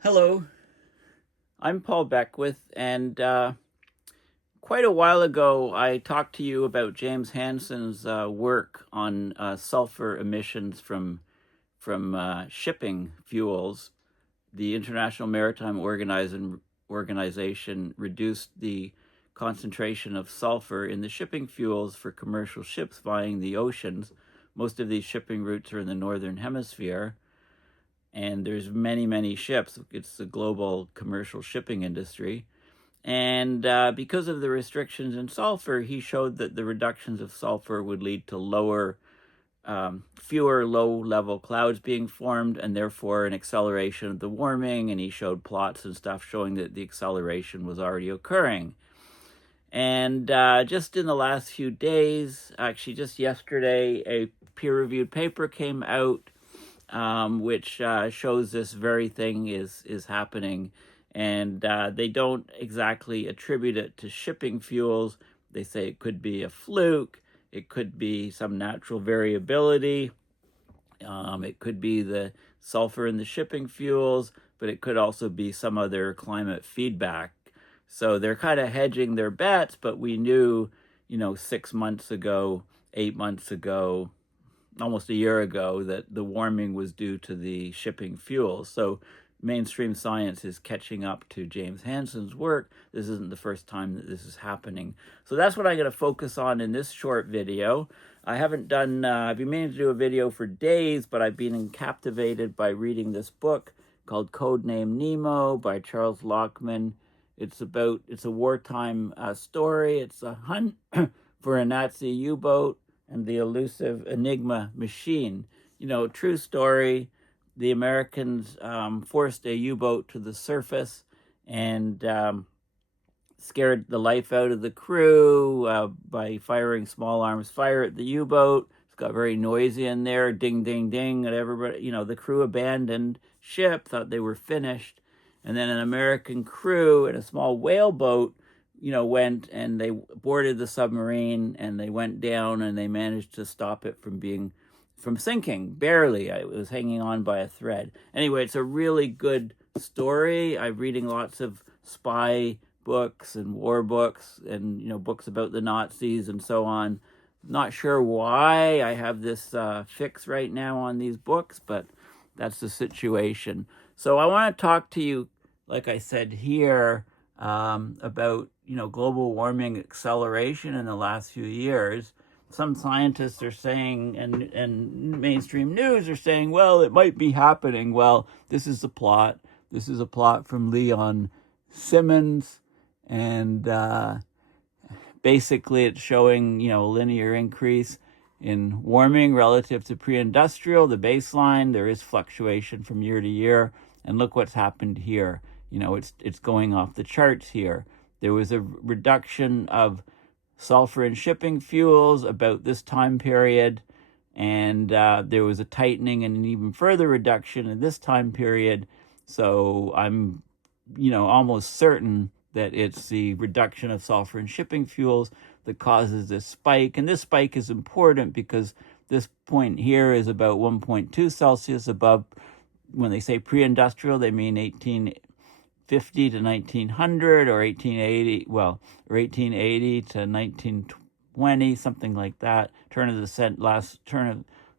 Hello, I'm Paul Beckwith, and quite a while ago I talked to you about James Hansen's work on sulfur emissions from shipping fuels. The International Maritime Organization reduced the concentration of sulfur in the shipping fuels for commercial ships vying the oceans. Most of these shipping routes are in the northern hemisphere, and there's many ships. It's the global commercial shipping industry. And because of the restrictions in sulfur, he showed that the reductions of sulfur would lead to fewer low-level clouds being formed, and therefore an acceleration of the warming. And he showed plots and stuff showing that the acceleration was already occurring. And just in the last few days, actually just yesterday, a peer-reviewed paper came out which shows this very thing is happening. And they don't exactly attribute it to shipping fuels. They say it could be a fluke. It could be some natural variability. It could be the sulfur in the shipping fuels, but it could also be some other climate feedback. So they're kind of hedging their bets, but we knew, 6 months ago, 8 months ago, almost a year ago, that the warming was due to the shipping fuels. So mainstream science is catching up to James Hansen's work. This isn't the first time that this is happening. So that's what I'm going to focus on in this short video. I've been meaning to do a video for days, but I've been captivated by reading this book called Codename Nemo by Charles Lockman. It's a wartime story. It's a hunt for a Nazi U-boat and the elusive Enigma machine. True story. The Americans forced a U-boat to the surface and scared the life out of the crew by firing small arms fire at the U-boat. It got very noisy in there, ding, ding, ding, and everybody, the crew abandoned ship, thought they were finished. And then an American crew in a small whaleboat went and they boarded the submarine, and they went down and they managed to stop it from sinking, barely. It was hanging on by a thread. Anyway, it's a really good story. I'm reading lots of spy books and war books and, books about the Nazis and so on. Not sure why I have this fix right now on these books, but that's the situation. So I want to talk to you, like I said here, about global warming acceleration in the last few years. Some scientists are saying, and mainstream news are saying, well, it might be happening. Well, this is a plot. This is a plot from Leon Simmons, and basically it's showing a linear increase in warming relative to pre-industrial, the baseline. There is fluctuation from year to year, and look what's happened here. It's going off the charts here. There was a reduction of sulfur in shipping fuels about this time period, and there was a tightening and an even further reduction in this time period. So I'm, almost certain that it's the reduction of sulfur in shipping fuels that causes this spike. And this spike is important because this point here is about 1.2 Celsius above. When they say pre-industrial, they mean 1850 to 1900, or 1880, or 1880 to 1920, something like that. Turn of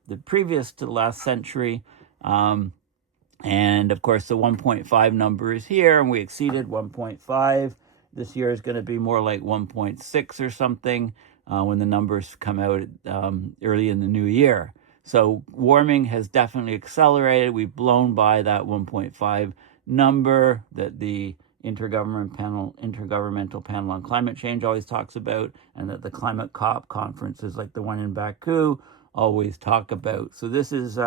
the previous to the last century. And of course, the 1.5 number is here, and we exceeded 1.5. This year is going to be more like 1.6 or something when the numbers come out early in the new year. So warming has definitely accelerated. We've blown by that 1.5 number that the Intergovernmental Panel on Climate Change always talks about, and that the climate COP conferences like the one in Baku always talk about. So this is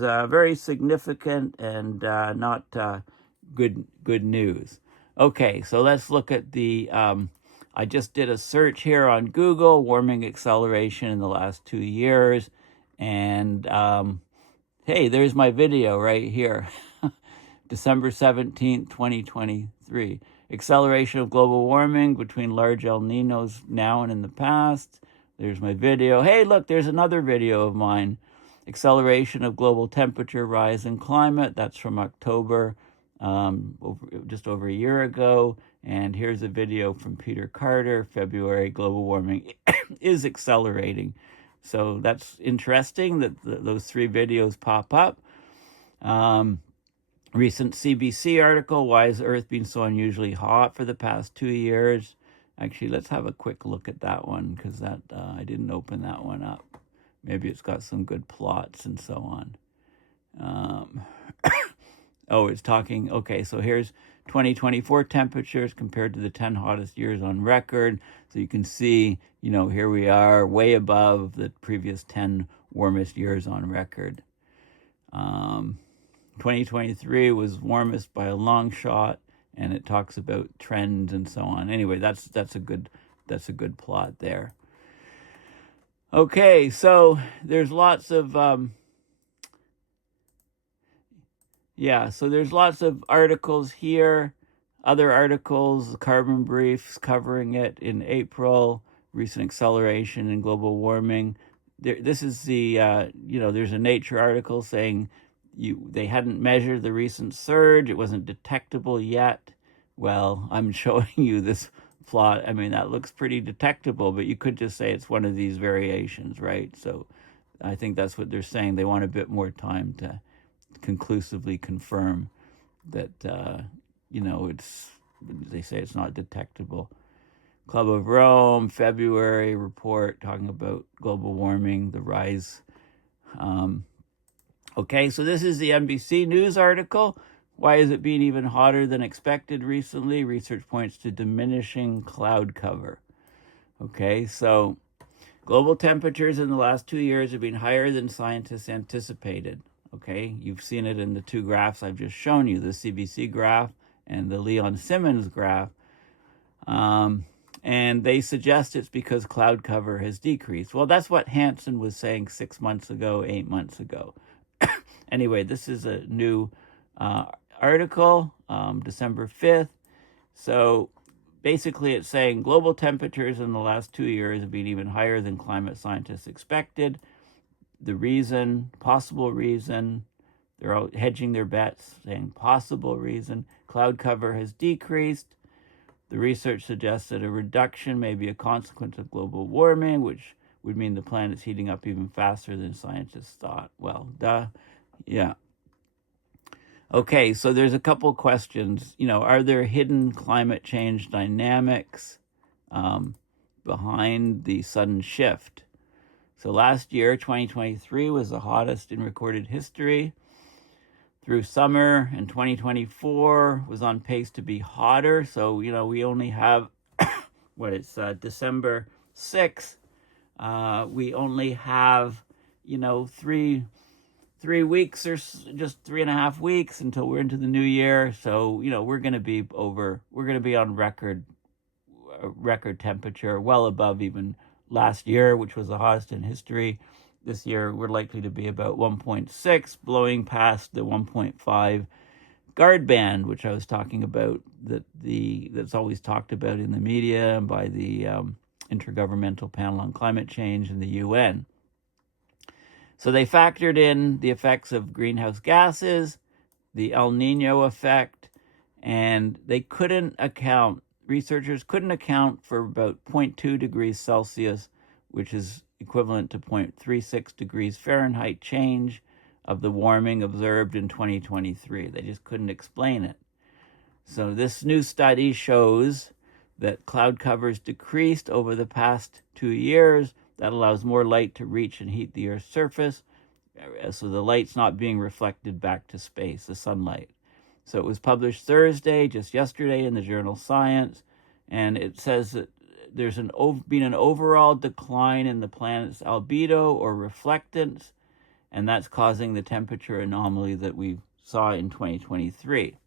very significant and not good news. Okay, so let's look at the. I just did a search here on Google, warming acceleration in the last 2 years, and hey, there's my video right here. December 17th, 2023. Acceleration of global warming between large El Ninos now and in the past. There's my video. Hey, look, there's another video of mine. Acceleration of global temperature rise in climate. That's from October, just over a year ago. And here's a video from Peter Carter, February, global warming is accelerating. So that's interesting that those three videos pop up. Recent CBC article, why is Earth being so unusually hot for the past 2 years? Actually, let's have a quick look at that one, because that I didn't open that one up. Maybe it's got some good plots and so on. Oh, it's talking, okay, so here's 2024 temperatures compared to the 10 hottest years on record. So you can see, here we are way above the previous 10 warmest years on record. 2023 was warmest by a long shot, and it talks about trends and so on. Anyway, that's a good plot there. Okay, so there's lots of there's lots of articles here, other articles, carbon briefs covering it in April, recent acceleration in global warming. This is the, there's a Nature article saying they hadn't measured the recent surge. It wasn't detectable yet. Well, I'm showing you this plot. I mean, that looks pretty detectable, but you could just say it's one of these variations, right? So I think that's what they're saying. They want a bit more time to conclusively confirm that, they say it's not detectable. Club of Rome, February report talking about global warming, the rise. Okay, so this is the NBC News article. Why is it being even hotter than expected recently? Research points to diminishing cloud cover. Okay, so global temperatures in the last 2 years have been higher than scientists anticipated. Okay, you've seen it in the two graphs I've just shown you, the CBC graph and the Leon Simmons graph. And they suggest it's because cloud cover has decreased. Well, that's what Hansen was saying 6 months ago, 8 months ago. Anyway, this is a new article, December 5th. So basically it's saying global temperatures in the last 2 years have been even higher than climate scientists expected. The reason, possible reason, they're all hedging their bets, saying possible reason, cloud cover has decreased. The research suggests that a reduction may be a consequence of global warming, which would mean the planet's heating up even faster than scientists thought. Well, duh. Yeah. Okay, so there's a couple questions. Are there hidden climate change dynamics behind the sudden shift? So last year, 2023, was the hottest in recorded history. Through summer, and 2024 was on pace to be hotter. So, we only have, December 6th. We only have, 3 weeks or just 3.5 weeks until we're into the new year. So, we're going to be on record temperature, well above even last year, which was the hottest in history. This year, we're likely to be about 1.6, blowing past the 1.5 guard band, which I was talking about, that's always talked about in the media and by the Intergovernmental Panel on Climate Change in the UN. So they factored in the effects of greenhouse gases, the El Nino effect, and researchers couldn't account for about 0.2 degrees Celsius, which is equivalent to 0.36 degrees Fahrenheit change of the warming observed in 2023. They just couldn't explain it. So this new study shows that cloud covers decreased over the past 2 years. That allows more light to reach and heat the Earth's surface. So the light's not being reflected back to space, the sunlight. So it was published Thursday, just yesterday, in the journal Science. And it says that there's been an overall decline in the planet's albedo or reflectance, and that's causing the temperature anomaly that we saw in 2023.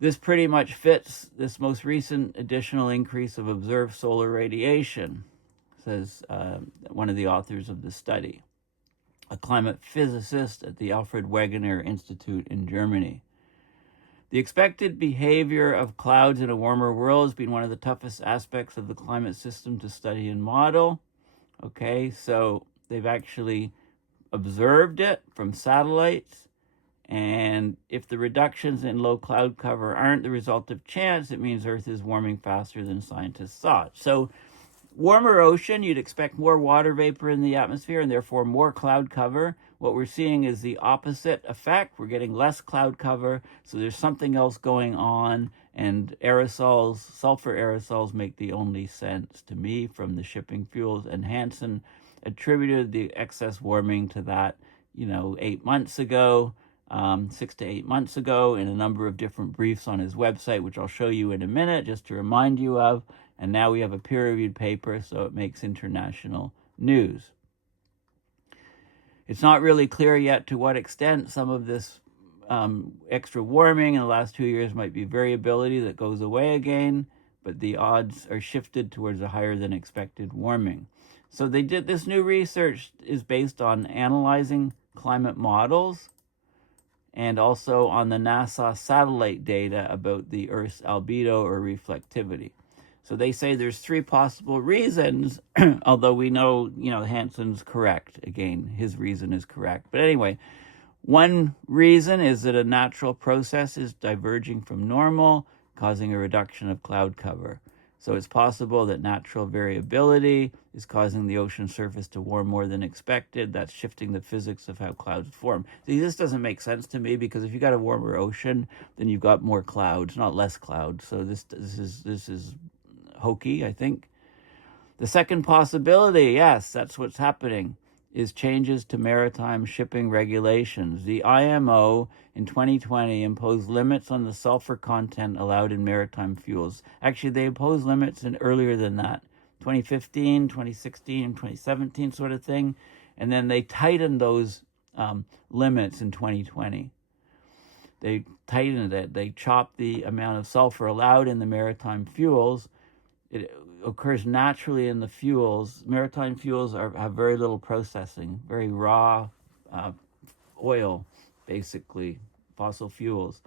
This pretty much fits this most recent additional increase of observed solar radiation, says one of the authors of the study, a climate physicist at the Alfred Wegener Institute in Germany. The expected behavior of clouds in a warmer world has been one of the toughest aspects of the climate system to study and model. Okay, so they've actually observed it from satellites. And if the reductions in low cloud cover aren't the result of chance, it means Earth is warming faster than scientists thought. So warmer ocean, you'd expect more water vapor in the atmosphere and therefore more cloud cover. What we're seeing is the opposite effect. We're getting less cloud cover, so there's something else going on, and aerosols, sulfur aerosols, make the only sense to me from the shipping fuels. And Hansen attributed the excess warming to that, 8 months ago. 6 to 8 months ago in a number of different briefs on his website, which I'll show you in a minute just to remind you of. And now we have a peer-reviewed paper, so it makes international news. It's not really clear yet to what extent some of this extra warming in the last 2 years might be variability that goes away again, but the odds are shifted towards a higher than expected warming. So this new research is based on analyzing climate models and also on the NASA satellite data about the Earth's albedo or reflectivity. So they say there's 3 possible reasons, although we know, Hansen's correct. Again, his reason is correct. But anyway, one reason is that a natural process is diverging from normal, causing a reduction of cloud cover. So it's possible that natural variability is causing the ocean surface to warm more than expected. That's shifting the physics of how clouds form. See, this doesn't make sense to me because if you got a warmer ocean, then you've got more clouds, not less clouds. So this is hokey, I think. The second possibility, yes, that's what's happening, is changes to maritime shipping regulations. The IMO in 2020 imposed limits on the sulfur content allowed in maritime fuels. Actually, they imposed limits earlier than that, 2015, 2016, 2017 sort of thing. And then they tightened those limits in 2020. They tightened it. They chopped the amount of sulfur allowed in the maritime fuels. It occurs naturally in the fuels. Maritime fuels have very little processing, very raw oil, basically, fossil fuels.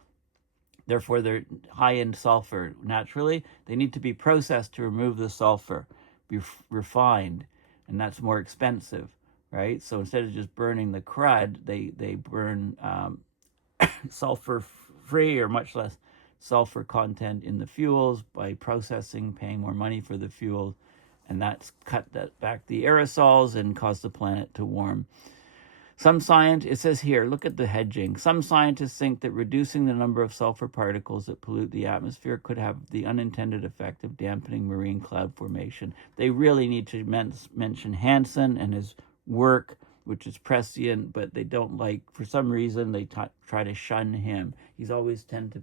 Therefore, they're high in sulfur naturally. They need to be processed to remove the sulfur, be refined, and that's more expensive, right? So instead of just burning the crud, they burn sulfur-free or much less sulfur content in the fuels by processing, paying more money for the fuel, and that's cut back the aerosols and caused the planet to warm. It says here, look at the hedging. Some scientists think that reducing the number of sulfur particles that pollute the atmosphere could have the unintended effect of dampening marine cloud formation. They really need to mention Hansen and his work, which is prescient, but they don't for some reason, they try to shun him. He's always tends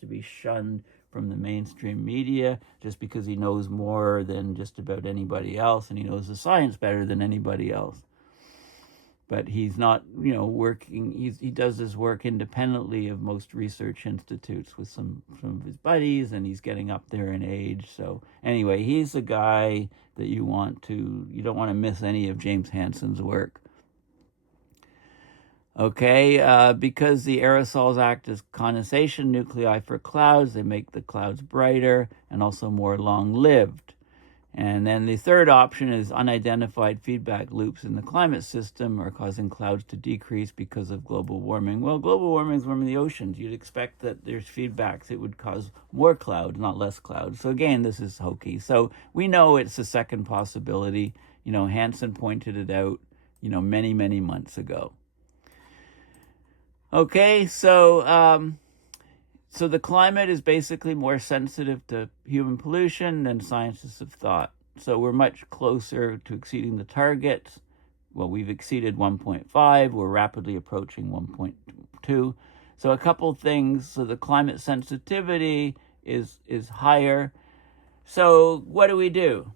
to be shunned from the mainstream media just because he knows more than just about anybody else, and he knows the science better than anybody else. But he's not, working, he does his work independently of most research institutes with some of his buddies, and he's getting up there in age. So anyway, he's the guy that you don't want to miss any of James Hansen's work. Okay, because the aerosols act as condensation nuclei for clouds, they make the clouds brighter and also more long-lived. And then the third option is unidentified feedback loops in the climate system are causing clouds to decrease because of global warming. Well, global warming is warming the oceans. You'd expect that there's feedbacks. It would cause more clouds, not less clouds. So again, this is hokey. So we know it's the second possibility. Hansen pointed it out, many, many months ago. Okay, so the climate is basically more sensitive to human pollution than scientists have thought. So we're much closer to exceeding the targets. Well, we've exceeded 1.5. We're rapidly approaching 1.2. So a couple things. So the climate sensitivity is higher. So what do?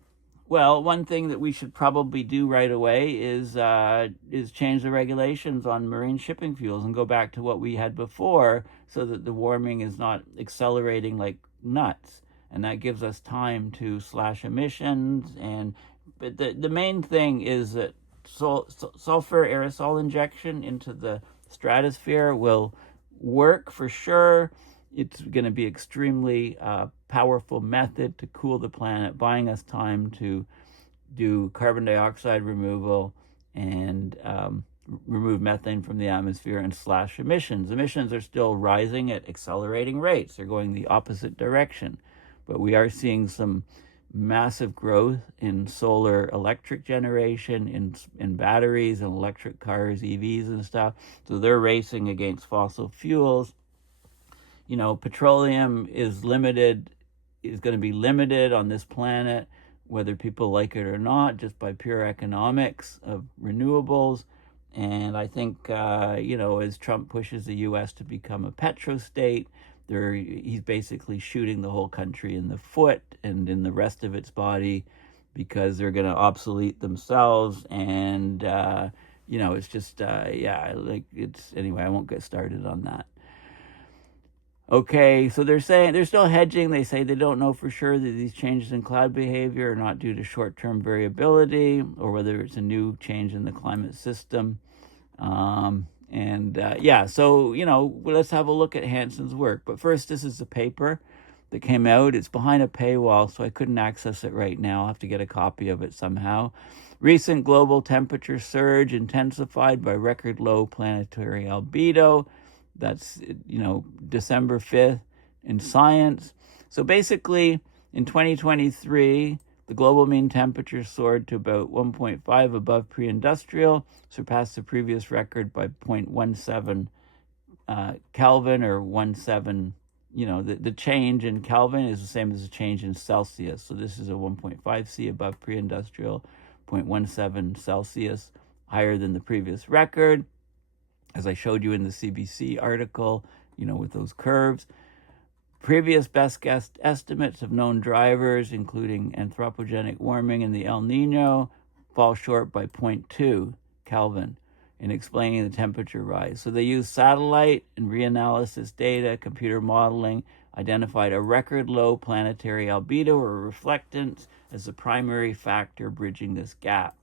Well, one thing that we should probably do right away is change the regulations on marine shipping fuels and go back to what we had before so that the warming is not accelerating like nuts. And that gives us time to slash emissions. But the main thing is that sulphur aerosol injection into the stratosphere will work for sure. It's going to be extremely powerful method to cool the planet, buying us time to do carbon dioxide removal and remove methane from the atmosphere and slash emissions. Emissions are still rising at accelerating rates. They're going the opposite direction. But we are seeing some massive growth in solar electric generation, in batteries and electric cars, EVs and stuff. So they're racing against fossil fuels. Petroleum is going to be limited on this planet, whether people like it or not, just by pure economics of renewables. And I think, as Trump pushes the U.S. to become a petrostate, he's basically shooting the whole country in the foot and in the rest of its body, because they're going to obsolete themselves. And, it's just, anyway, I won't get started on that. Okay, so they're saying they're still hedging. They say they don't know for sure that these changes in cloud behavior are not due to short-term variability, or whether it's a new change in the climate system. So, let's have a look at Hansen's work. But first, this is a paper that came out. It's behind a paywall, so I couldn't access it right now. I'll have to get a copy of it somehow. Recent global temperature surge intensified by record low planetary albedo. That's, December 5th in Science. So basically, in 2023, the global mean temperature soared to about 1.5 above pre-industrial, surpassed the previous record by 0.17 Kelvin, or 17, the change in Kelvin is the same as the change in Celsius. So this is a 1.5 C above pre-industrial, 0.17 Celsius, higher than the previous record, as I showed you in the CBC article, with those curves. Previous best guess estimates of known drivers, including anthropogenic warming and the El Nino, fall short by 0.2 Kelvin in explaining the temperature rise. So they used satellite and reanalysis data, computer modeling, identified a record low planetary albedo, or reflectance, as the primary factor bridging this gap.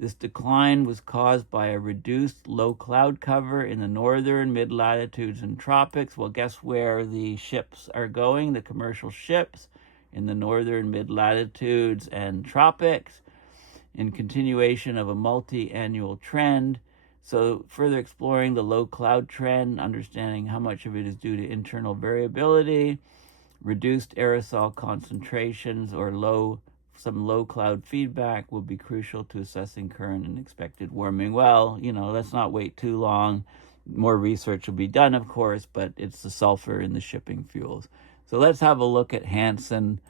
This decline was caused by a reduced low cloud cover in the northern, mid-latitudes, and tropics. Well, guess where the ships are going? The commercial ships in the northern, mid-latitudes, and tropics, in continuation of a multi-annual trend. So further exploring the low cloud trend, understanding how much of it is due to internal variability, reduced aerosol concentrations, or some low cloud feedback will be crucial to assessing current and expected warming. Well, let's not wait too long. More research will be done, of course, but it's the sulfur in the shipping fuels. So let's have a look at Hansen.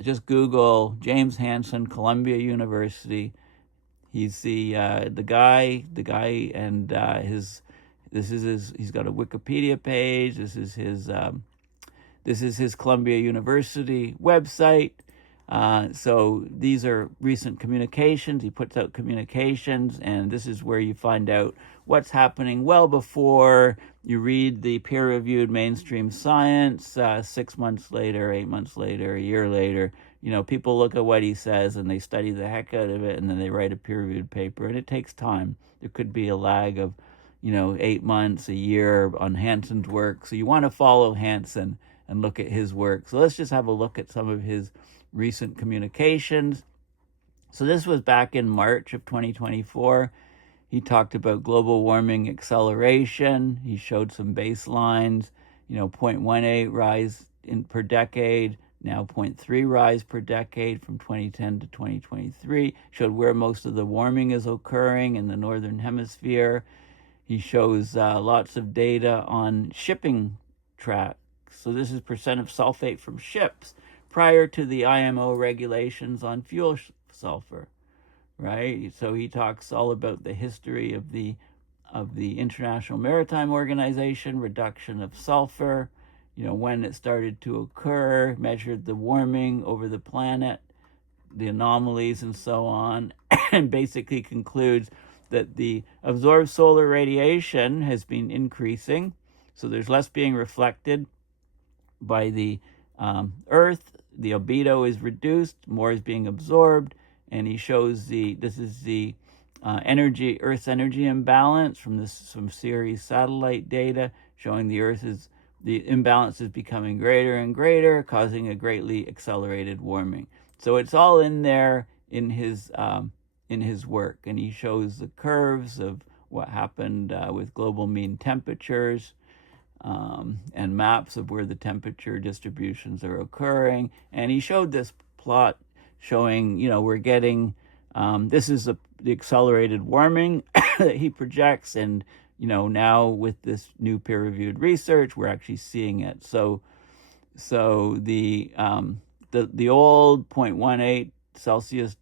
Just Google James Hansen, Columbia University. He's the guy, and he's got a Wikipedia page. This is his Columbia University website. So these are recent communications. He puts out communications, and this is where you find out what's happening well before you read the peer-reviewed mainstream science. 6 months later, 8 months later, a year later, people look at what he says and they study the heck out of it, and then they write a peer-reviewed paper, and it takes time. There could be a lag of, 8 months, a year on Hansen's work. So you want to follow Hansen and look at his work. So let's just have a look at some of his recent communications. So this was back in March of 2024. He talked about global warming acceleration. He showed some baselines, 0.18 rise per decade, now 0.3 rise per decade from 2010 to 2023. Showed where most of the warming is occurring in the northern hemisphere. He shows lots of data on shipping tracks. So this is percent of sulfate from ships prior to the IMO regulations on fuel sulfur, right? So he talks all about the history of the International Maritime Organization, reduction of sulfur, when it started to occur, measured the warming over the planet, the anomalies, and so on, and basically concludes that the absorbed solar radiation has been increasing. So there's less being reflected by the Earth. The albedo is reduced, more is being absorbed, and he shows this is the Earth's energy imbalance from Ceres satellite data, showing the imbalance is becoming greater and greater, causing a greatly accelerated warming. So it's all in there in his work, and he shows the curves of what happened with global mean temperatures, and maps of where the temperature distributions are occurring. And he showed this plot showing, we're getting, this is the accelerated warming that he projects. And, now with this new peer-reviewed research, we're actually seeing it. So the old 0.18 Celsius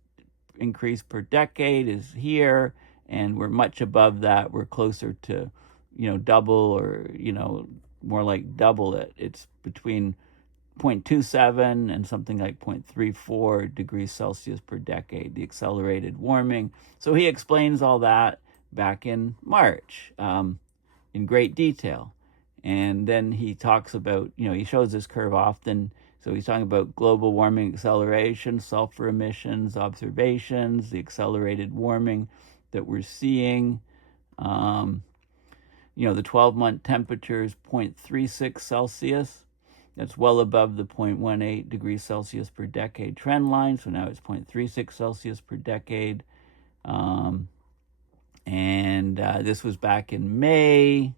increase per decade is here, and we're much above that. We're closer to, double, or, more like double it. It's between 0.27 and something like 0.34 degrees Celsius per decade, the accelerated warming. So he explains all that back in March in great detail. And then he talks about, he shows this curve often. So he's talking about global warming acceleration, sulfur emissions, observations, the accelerated warming that we're seeing. The 12-month temperature is 0.36 Celsius. That's well above the 0.18 degrees Celsius per decade trend line. So now it's 0.36 Celsius per decade. This was back in May,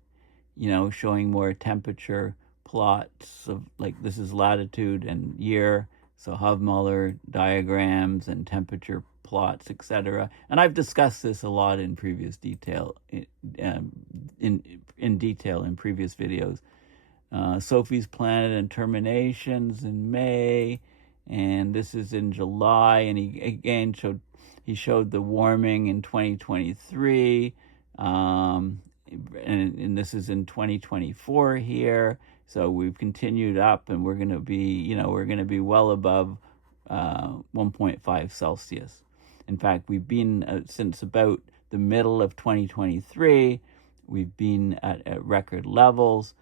showing more temperature plots of, like, this is latitude and year. So Hofmüller diagrams and temperature plots, etc. And I've discussed this a lot in previous detail, in detail in previous videos. Sophie's Planet and terminations in May, and this is in July. And he again showed the warming in 2023, and this is in 2024 here. So we've continued up, and we're going to be well above 1.5 Celsius. In fact, we've been since about the middle of 2023, we've been at record levels.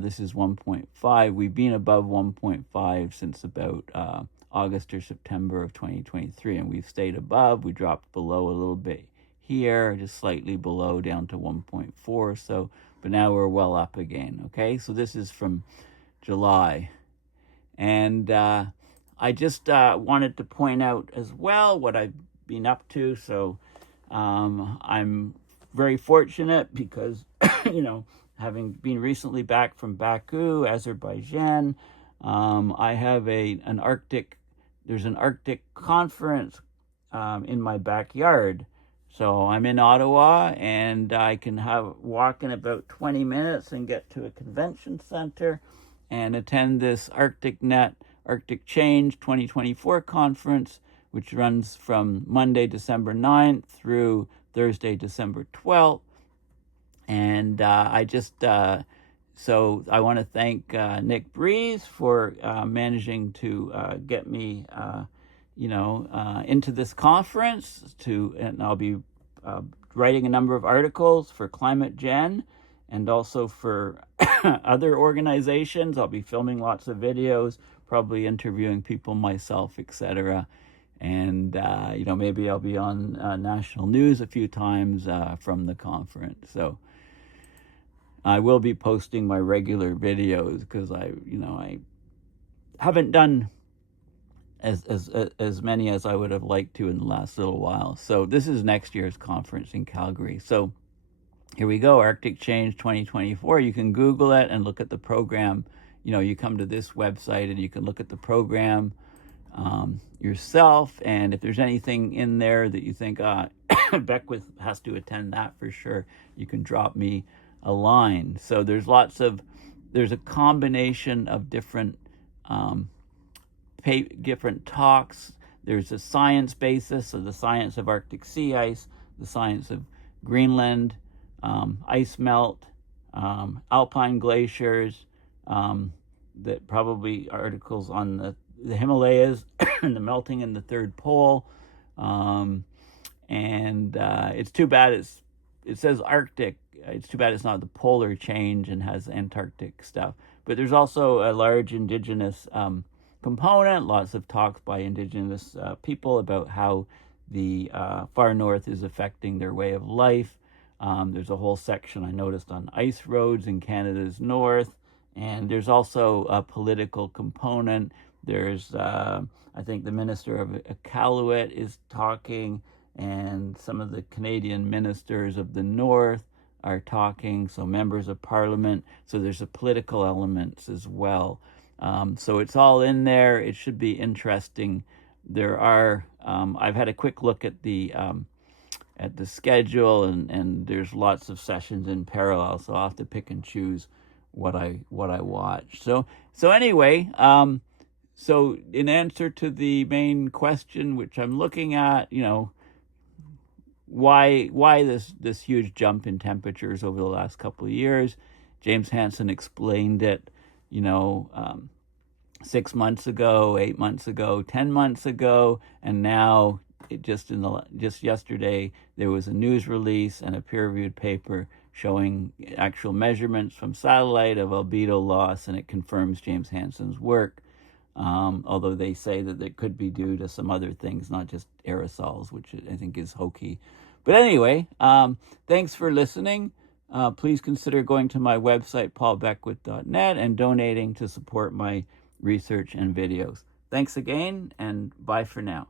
This is 1.5. We've been above 1.5 since about August or September of 2023, and we've stayed above. We dropped below a little bit here, just slightly below, down to 1.4. So, but now we're well up again. Okay, so this is from July, and I just wanted to point out as well what I've been up to. So I'm very fortunate because having been recently back from Baku, Azerbaijan, I have an Arctic conference in my backyard. So I'm in Ottawa, and I can walk in about 20 minutes and get to a convention center and attend this Arctic Change 2024 conference, which runs from Monday, December 9th through Thursday, December 12th. And so I want to thank Nick Breeze for managing to get me, into this conference. And I'll be writing a number of articles for Climate Gen and also for other organizations. I'll be filming lots of videos, probably interviewing people myself, etc. And, maybe I'll be on national news a few times from the conference. So I will be posting my regular videos because I haven't done as many as I would have liked to in the last little while. So this is next year's conference in Calgary. So here we go, Arctic Change 2024. You can Google it and look at the program. You come to this website and you can look at the program yourself. And if there's anything in there that you think, Beckwith has to attend that for sure, you can drop me a line. So there's a combination of different talks. There's a science basis, so the science of Arctic sea ice, the science of Greenland, ice melt, alpine glaciers, that probably articles on the Himalayas and the melting in the third pole. It's too bad it says Arctic. It's too bad it's not the polar change and has Antarctic stuff. But there's also a large indigenous component, lots of talks by indigenous people about how the far north is affecting their way of life. There's a whole section I noticed on ice roads in Canada's north. And there's also a political component. There's, I think the Minister of Iqaluit is talking, and some of the Canadian ministers of the North are talking, so members of Parliament. So there's a political elements as well. So it's all in there. It should be interesting. There are, I've had a quick look at the schedule, and there's lots of sessions in parallel, so I'll have to pick and choose what I watch. So anyway, so in answer to the main question, which I'm looking at, why this huge jump in temperatures over the last couple of years, James Hansen explained it, 6 months ago, 8 months ago, 10 months ago, and now just yesterday there was a news release and a peer-reviewed paper showing actual measurements from satellite of albedo loss, and it confirms James Hansen's work. Although they say that it could be due to some other things, not just aerosols, which I think is hokey. But anyway, thanks for listening. Please consider going to my website, paulbeckwith.net, and donating to support my research and videos. Thanks again, and bye for now.